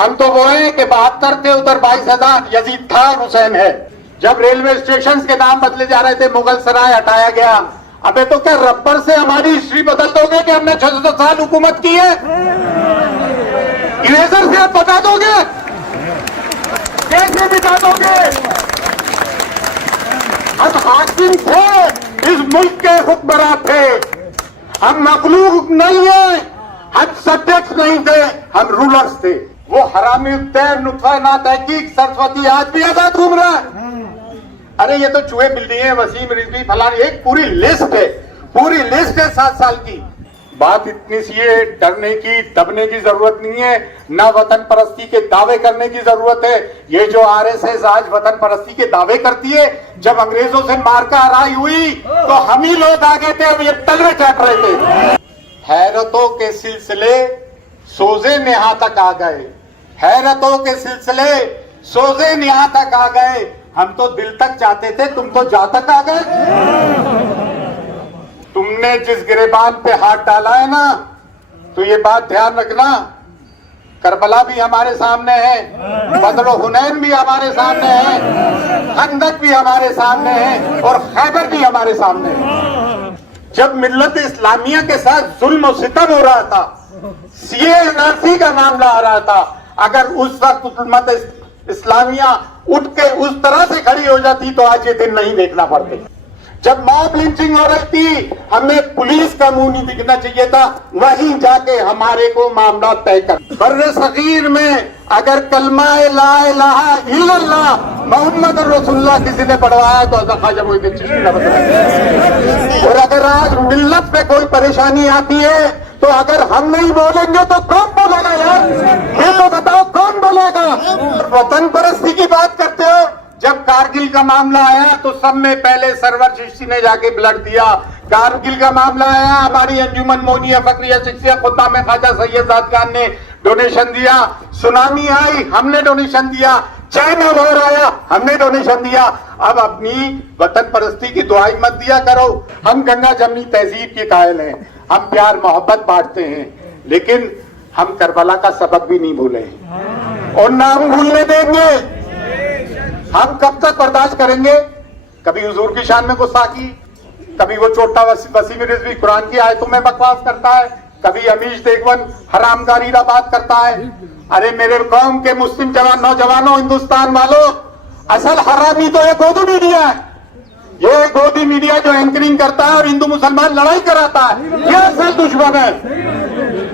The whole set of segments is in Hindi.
हम तो वो हैं कि 72 थे, उधर 22,000 यजीद था और हुसैन है। जब रेलवे स्टेशन के नाम बदले जा रहे थे, मुगल सराय हटाया गया। अबे तो क्या रबर से हमारी हिस्ट्री बदल दोगे कि हमने 600 साल हुकूमत की है? इरेजर से आप बता दोगे? कैसे बिता दोगे? हम हाकिम थे, इस मुल्क के हुक्मरान थे। हम मखलूक नहीं है, हम सब्जेक्ट नहीं थे, हम रूलर्स थे। वो हरामी तैर नुत्फा ना तहकीक सरस्वती आज भी आजाद घूम रहा है। अरे ये तो चूहे बिल्ली है, वसीम रिजवी फलानी, एक पूरी लिस्ट है, पूरी लिस्ट है 7 साल की। बात इतनी सी है, डरने की दबने की जरूरत नहीं है, ना वतन परस्ती के दावे करने की जरूरत है। ये जो आरएसएस आज वतन परस्ती के दावे करती है, जब अंग्रेजों से मारका हराई हुई तो हम ही लोग आगे थे, अब ये तगड़े चाट रहे थे। हैरतों के सिलसिले सोजे नेहा तक आ गए, हैरतों के सिलसिले सोजे नेहा तक आ गए। हम तो दिल तक चाहते थे, तुम तो जा तक आ गए। तुमने जिस गिरेबान पे हाथ डाला है ना, तो ये बात ध्यान रखना, करबला भी हमारे सामने है, बदर हुनैन भी हमारे सामने है, खंदक भी हमारे सामने है और खैबर भी हमारे सामने है। जब मिल्लत इस्लामिया के साथ जुल्म और सितम हो रहा था, CANRC का मामला आ रहा था, अगर उस वक्त उम्मत इस्लामिया उठ के उस तरह से खड़ी हो जाती तो आज ये दिन नहीं देखना पड़ते। जब मॉब लिंचिंग हो रही थी, हमें पुलिस का मुंह नहीं दिखना चाहिए था, वहीं जाके हमारे को मामला तय कर। बर्रे सगीर में अगर कलमा ला इलाहा इल्लल्लाह मोहम्मद रसूलुल्लाह किसी ने पढ़वाया तो हज़रत ख्वाजा मोइनुद्दीन चिश्ती ने बताया। और अगर आज मिल्लत पे कोई परेशानी आती है तो अगर हम नहीं बोलेंगे तो कौन बोलेगा यार? ये तो बताओ कौन बोलेगा? वतन परस्ती की बात करते हो, जब कारगिल का मामला आया तो सब में पहले सरवर चिश्ती ने जाके ब्लड दिया। कारगिल का मामला आया, हमारी अंजुमन मोनिया फकरिया चिश्तिया खुदा में ख्वाजा सैयद जाद खान ने डोनेशन दिया। सुनामी आई, हमने डोनेशन दिया। चाइना वॉर आया, हमने डोनेशन दिया। अब अपनी वतन परस्ती की दुआई मत दिया करो। हम गंगा जमनी तहजीब के कायल हैं, हम प्यार मोहब्बत बांटते हैं, लेकिन हम करबला का सबक भी नहीं भूले और ना हम भूलने देंगे। हम कब तक बर्दाश्त करेंगे? कभी हुजूर की शान में गुस्ताखी, कभी वो छोटा वसीम रिजवी कुरान की आयतों में बकवास करता है, कभी अमीश देगवन हरामगारी का बात करता है। अरे मेरे कौम के मुस्लिम जवान नौजवानों, हिंदुस्तान वालों, असल हरामी तो ये गोदी मीडिया है। ये गोदी मीडिया जो एंकरिंग करता है और हिंदू मुसलमान लड़ाई कराता है, ये असल दुश्मन है।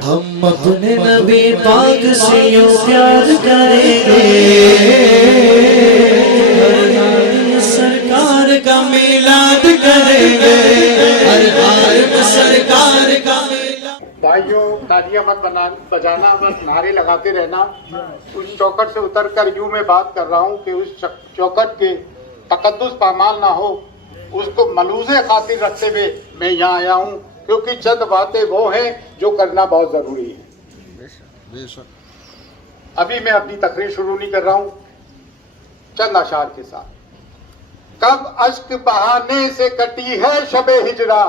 हम अपने नबी पाक से यूं प्यार करेंगे, सरकार का मिलाद करेंगे, हर सरकार का मिलाद। भाइयों, तालियां मत बजाना, बस नारे लगाते रहना। उस चौखट से उतरकर यूं मैं बात कर रहा हूं कि उस चौखट के तकद्दुस पामाल ना हो, उसको मलूज़े खातिर रखते हुए मैं यहाँ आया हूँ, क्योंकि चंद बातें वो हैं जो करना बहुत जरूरी है। अभी मैं अपनी तकरीर शुरू नहीं कर रहा हूँ, चंद अशार के साथ। कब अश्क बहाने से कटी है शबे हिजरा,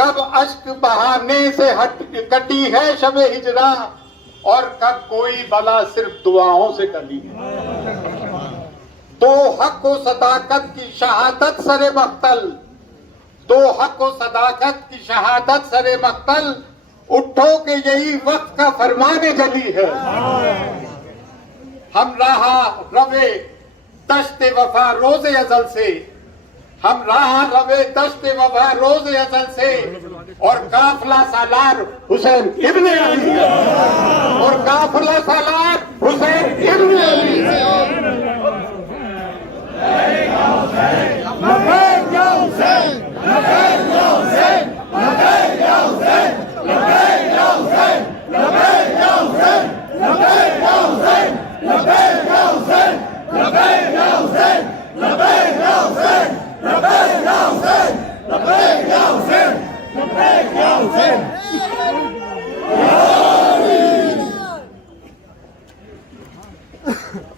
कब अश्क बहाने से कटी है शबे हिजरा, और कब कोई बला सिर्फ दुआओं से टली है। दो हक व सदाकत की शहादत सरे मख्तल, दो हक व सदाकत की शहादत सरे मख्तल, उठो के यही वक्त का फरमाने जली है। हम राह रवे दश्ते वफा रोज़े अज़ल से, हम राह रवे दश्ते वफा रोज़े अज़ल से, और काफिला सालार हुसैन इब्ने अली है, और काफिला सालार हुसैन इब्ने अली है।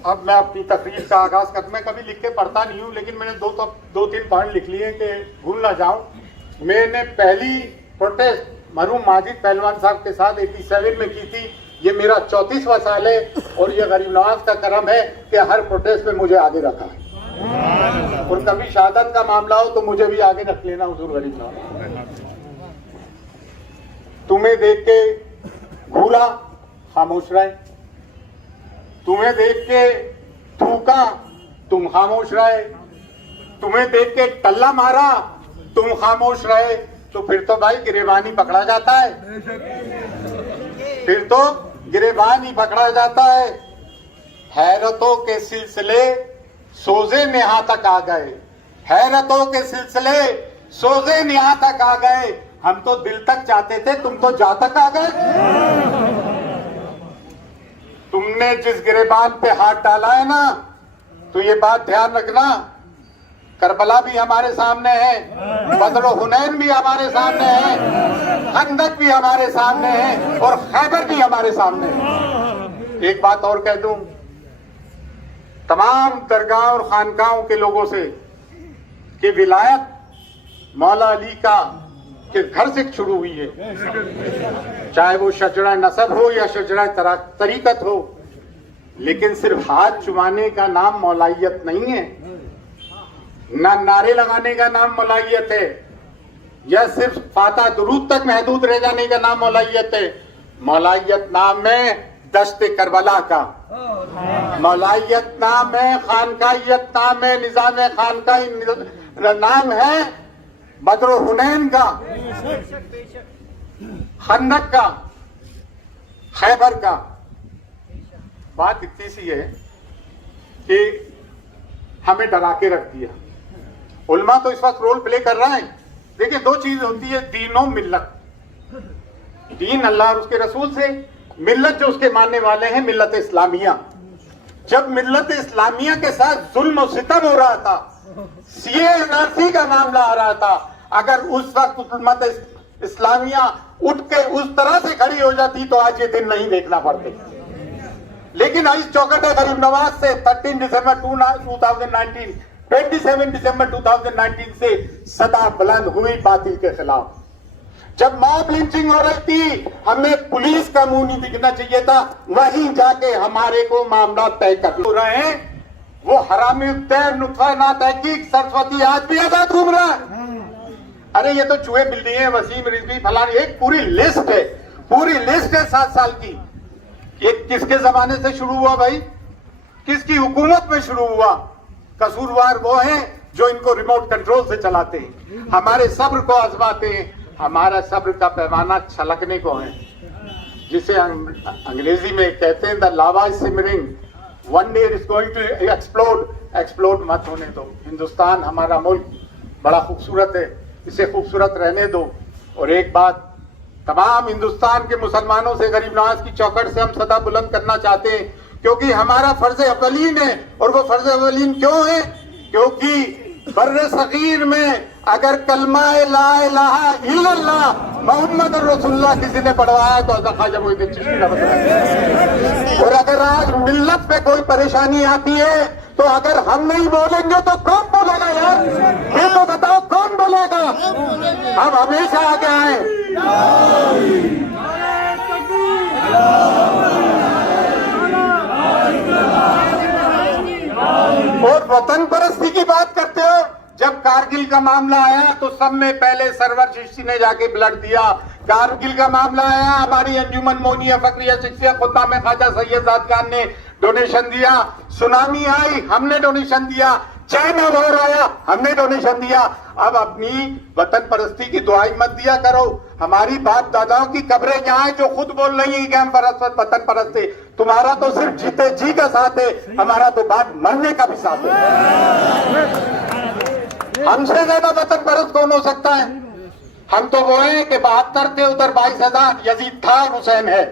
अब मैं अपनी तकरीर का आगाज कर, मैं कभी लिख के पढ़ता नहीं हूँ, लेकिन मैंने दो तीन पॉइंट लिख लिए कि भूल ना जाऊं। मैंने पहली प्रोटेस्ट मरहूम माजिद पहलवान साहब के साथ 87 में की थी, ये मेरा 34वां साल है और ये गरीब नवाज का करम है कि हर प्रोटेस्ट में मुझे आगे रखा है। और कभी शहादत का मामला हो तो मुझे भी आगे रख लेना हुजूर गरीब नवाज। तुम्हें देख के घूरा, खामोश रहे। तुम्हें देख के थूका, तुम खामोश रहे। तुम्हें देख के टल्ला मारा, तुम खामोश रहे। तो फिर तो भाई गिरेबान ही पकड़ा जाता है, फिर तो गिरेबान ही पकड़ा जाता है। हैरतों के सिलसिले सोजे नेहा तक आ गए, हैरतों के सिलसिले सोजे नेहा तक आ गए। हम तो दिल तक जाते थे, तुम तो जा तक आ गए। तुमने जिस गिरेबान पे हाथ डाला है ना, तो ये बात ध्यान रखना, करबला भी हमारे सामने है, बदर हुनैन भी हमारे सामने है, खंदक भी हमारे सामने है और खैबर भी हमारे सामने है। एक बात और कह दूं तमाम दरगाह और खानकाहों के लोगों से कि विलायत मौला अली का के घर से शुरू हुई है, चाहे वो शजरा नसब हो या शजरा तरीकत हो, लेकिन सिर्फ हाथ चुमाने का नाम मौलाइयत नहीं है, ना नारे लगाने का नाम मौलाइयत है, या सिर्फ फाता दुरूद तक महदूद रह जाने का नाम मौलाइयत है। मौलाइयत नाम है दश्त करबला का, मौलाइयत नाम है खानकाहियत, नाम है निजाम खानकाही, नाम है बदर हुनैन का, खंदक का, खैबर का। बात इतनी सी है कि हमें डरा के रख दिया। उल्मा तो इस वक्त रोल प्ले कर रहा है। देखिए दो चीज होती है, दीन और मिल्लत। दीन अल्लाह और उसके रसूल से, मिल्लत जो उसके मानने वाले हैं मिल्लत इस्लामिया। जब मिल्लत इस्लामिया के साथ जुल्म और सितम हो रहा था, सीए एनआरसी का मामला आ रहा था, अगर उस वक्त उम्मत इस्लामिया उठ के उस तरह से खड़ी हो जाती तो आज ये दिन नहीं देखना पड़ते। लेकिन इस चौकटे गरीब नवाज से 13 दिसंबर 2019, 27 दिसंबर 2019 से सदा बुलंद हुई बातिल के खिलाफ। जब मॉब लिंचिंग हो रही थी, हमें पुलिस का मुंह नहीं दिखना चाहिए था, वहीं जाके हमारे को मामला तय कर हो रहे हैं। वो हरामी तैर नुत्फा ना तहकीक सरस्वती आज भी आजाद घूम रहा है। अरे ये तो चूहे बिल्ली है, वसीम रिजवी फलानी, एक पूरी लिस्ट है, पूरी लिस्ट है 7 साल की। ये किसके जमाने से शुरू हुआ भाई, किसकी हुकूमत में शुरू हुआ? कसूरवार वो हैं जो इनको रिमोट कंट्रोल से चलाते हैं, हमारे सब्र को आजमाते हैं। हमारा सब्र का पैमाना छलकने को है, जिसे अंग्रेजी में कहते हैं the lava is simmering, one day is going to explode. Explode मत होने दो। हिंदुस्तान हमारा मुल्क बड़ा खूबसूरत है, इसे खूबसूरत रहने दो। और एक बात तमाम हिंदुस्तान के मुसलमानों से गरीब नवाज की चौखट से हम सदा बुलंद करना चाहते हैं, क्योंकि हमारा फर्ज अवलीन है। और वो फर्ज अवलीन क्यों है? क्योंकि बर्रे सगीर में अगर कलमा ला इलाहा इल्लल्लाह मोहम्मद रसूलुल्लाह किसी ने पढ़वाया तो ख्वाजा मोइनुद्दीन चिश्ती ने बताया। और अगर आज मिल्लत पे कोई परेशानी आती है तो अगर हम नहीं बोलेंगे तो कौन बोलेगा यार? ये तो बताओ कौन बोलेगा? हम हमेशा आगे आए। और वतन परस्ती की बात करते हो। जब कारगिल का मामला आया तो सब में पहले सरवर चिश्ती ने जाके ब्लड दिया। कारगिल का मामला आया, हमारी अंजुमन मोनिया फकरिया शिक्षिया खुदा में ख्वाजा सैयद खान ने डोनेशन दिया। सुनामी आई, हमने डोनेशन दिया। चाइना वॉर आया, हमने डोनेशन दिया। अब अपनी वतन परस्ती की दुआई मत दिया करो। हमारी बाप दादाओं की कब्रें यहाँ है जो खुद बोल रही है कि हम वतन परस्त है। तुम्हारा तो सिर्फ जीते जी का साथ है, हमारा तो बाप मरने का भी साथ है। हमसे ज्यादा वतन परस्त कौन हो सकता है? हम तो वो हैं कि 72 थे, उधर 22,000। यजीद था, हुसैन है।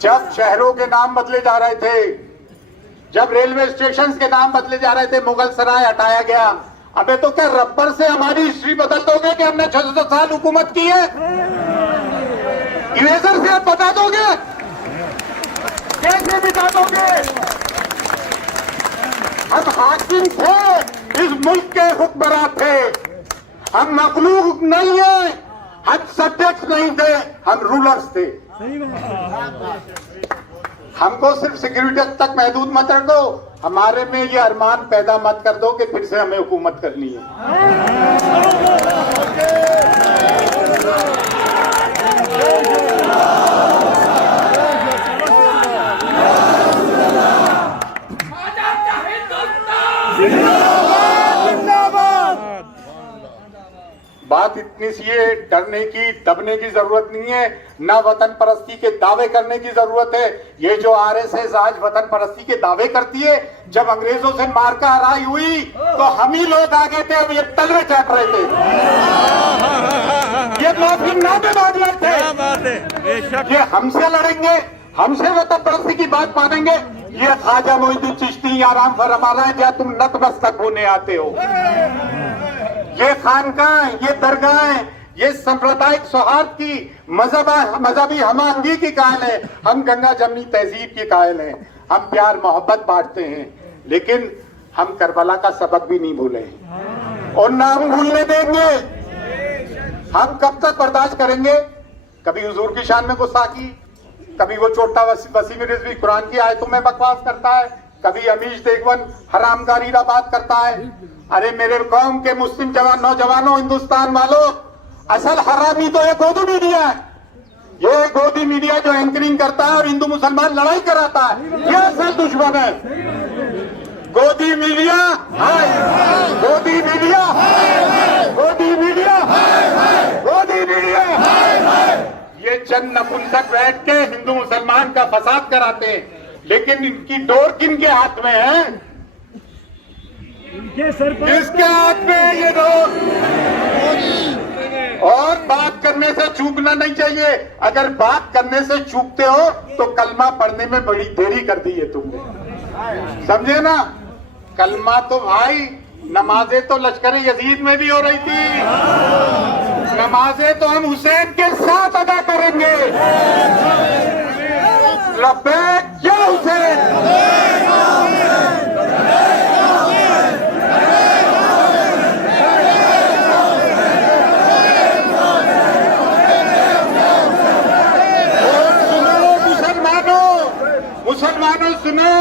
जब शहरों के नाम बदले जा रहे थे, जब रेलवे स्टेशन के नाम बदले जा रहे थे, मुगल सराय हटाया गया। अबे तो क्या रबर से हमारी हिस्ट्री बदल दोगे कि हमने 600 साल हुकूमत की है? इरेजर से आप बता दोगे? कैसे बिता दोगे? हम हाकिम थे, इस मुल्क के हुक्मरान थे। हम मखलूक नहीं है, हम सब्जेक्ट नहीं थे, हम रूलर्स थे। हमको सिर्फ सिक्योरिटी तक महदूद मत रखो, हमारे में ये अरमान पैदा मत कर दो कि फिर से हमें हुकूमत करनी है। बात इतनी सी है, डरने की दबने की जरूरत नहीं है, ना वतन परस्ती के दावे करने की जरूरत है। ये जो आरएसएस आज वतन परस्ती के दावे करती है, जब अंग्रेजों से मारका हराई हुई तो हम ही लोग आगे थे, अब ये तलवे चाट रहे थे, ये माफी नामे मांग रहे थे। ये हमसे लड़ेंगे, हमसे वतन परस्ती की बात मानेंगे। ये ख्वाजा मोइनुद्दीन चिश्ती आराम फरमा रहे हैं, क्या तुम नतमस्तक होने आते हो? ये खानकाह, ये दरगाह, ये सांप्रदायिक सौहार्द की मजहबी हमांगी की कायल है। हम गंगा जमनी तहजीब की कायल हैं, हम प्यार मोहब्बत बांटते हैं, लेकिन हम करबला का सबक भी नहीं भूले और ना हम भूलने देंगे। हम कब तक बर्दाश्त करेंगे? कभी हुजूर की शान में गुस्ताखी, कभी वो छोटा वसीम रिजवी कुरान की आयतों में बकवास करता है, कभी अमीश देगवन हरामगारीरा बात करता है। अरे मेरे कौम के मुस्लिम नौजवानों, हिंदुस्तान वालों, असल हरामी तो ये गोदी मीडिया है। ये गोदी मीडिया जो एंकरिंग करता है और हिंदू मुसलमान लड़ाई कराता है, ये असल दुश्मन है। गोदी मीडिया, गोदी मीडिया, गोदी मीडिया, गोदी मीडिया, ये चंद नपुंसक बैठ के हिंदू मुसलमान का फसाद कराते हैं, लेकिन इनकी डोर किनके हाथ में है? किसके हाथ में है ये डोर? और बात करने से चूकना नहीं चाहिए। अगर बात करने से चूकते हो तो कलमा पढ़ने में बड़ी देरी कर दी है तुमने, समझे ना? कलमा तो भाई, नमाजें तो लश्कर यजीद में भी हो रही थी, नमाजें तो हम हुसैन के साथ अदा करेंगे। लब्बैक या हुसैन। मुसलमानों सुनो,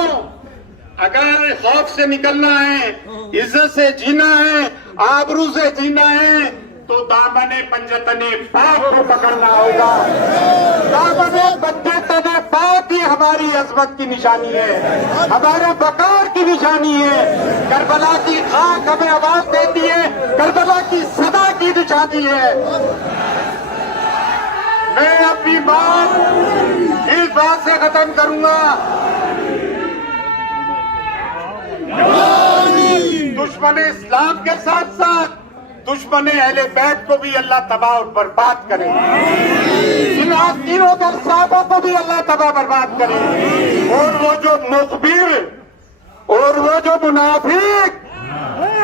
अगर खौफ से निकलना है, इज्जत से जीना है, आबरू से जीना है, तो दामने पंजतने पाक को पकड़ना होगा। दामने पंजतने पाक ही हमारी अजमत की निशानी है, हमारे वकार की निशानी है। करबला की खाक हमें आवाज देती है, करबला की सदा की निशानी है। मैं अपनी बात इस बात से खत्म करूंगा, दुश्मन इस्लाम के साथ साथ दुश्मन अहले बैत को भी अल्लाह तबाह और बर्बाद करे, इन आस्तीनों के साहबों को भी अल्लाह तबाह बर्बाद करे। और वो जो मुखबिर और वो जो मुनाफिक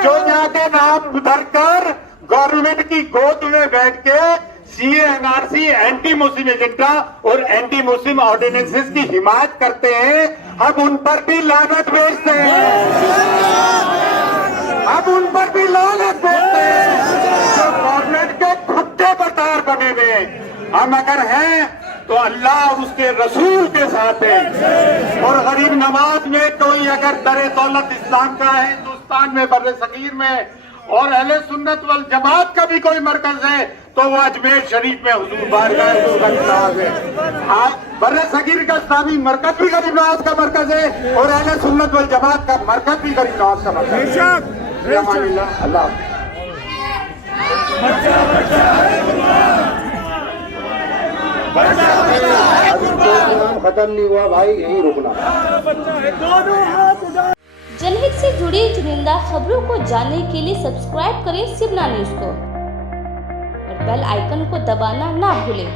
जो यहाँ के नाम धरकर गवर्नमेंट की गोद में बैठ के CA, NRC, anti Muslim agenda और एंटी मुस्लिम ऑर्डिनेंसेस की हिमायत करते हैं, हम उन पर भी लानत भेजते हैं, हम उन पर भी लानत भेजते हैं जो गवर्नमेंट के खुट्टे पर तार बने हुए। हम अगर हैं तो अल्लाह और उसके रसूल के साथ है। और गरीब नवाज में कोई अगर दर दौलत इस्लाम का है हिंदुस्तान में, बर्रे सगीर में, और अहले सुन्नत वल जमात का भी कोई मरकज है तो वो अजमेर शरीफ में हुजूर बारगाह नवाज है। आज बर्रे सगीर का इस्लामी मरकज भी गरीब नवाज का मरकज है और अहले सुन्नत वल जमात का मरकज भी गरीब नवाज का मरकज है। अल्लाह खत्म नहीं हुआ भाई, यही रुकना। जनहित से जुड़ी चुनिंदा खबरों को जानने के लिए सब्सक्राइब करें सिबना न्यूज को और बेल आइकन को दबाना ना भूलें।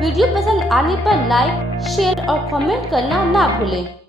वीडियो पसंद आने पर लाइक, शेयर और कमेंट करना ना भूलें।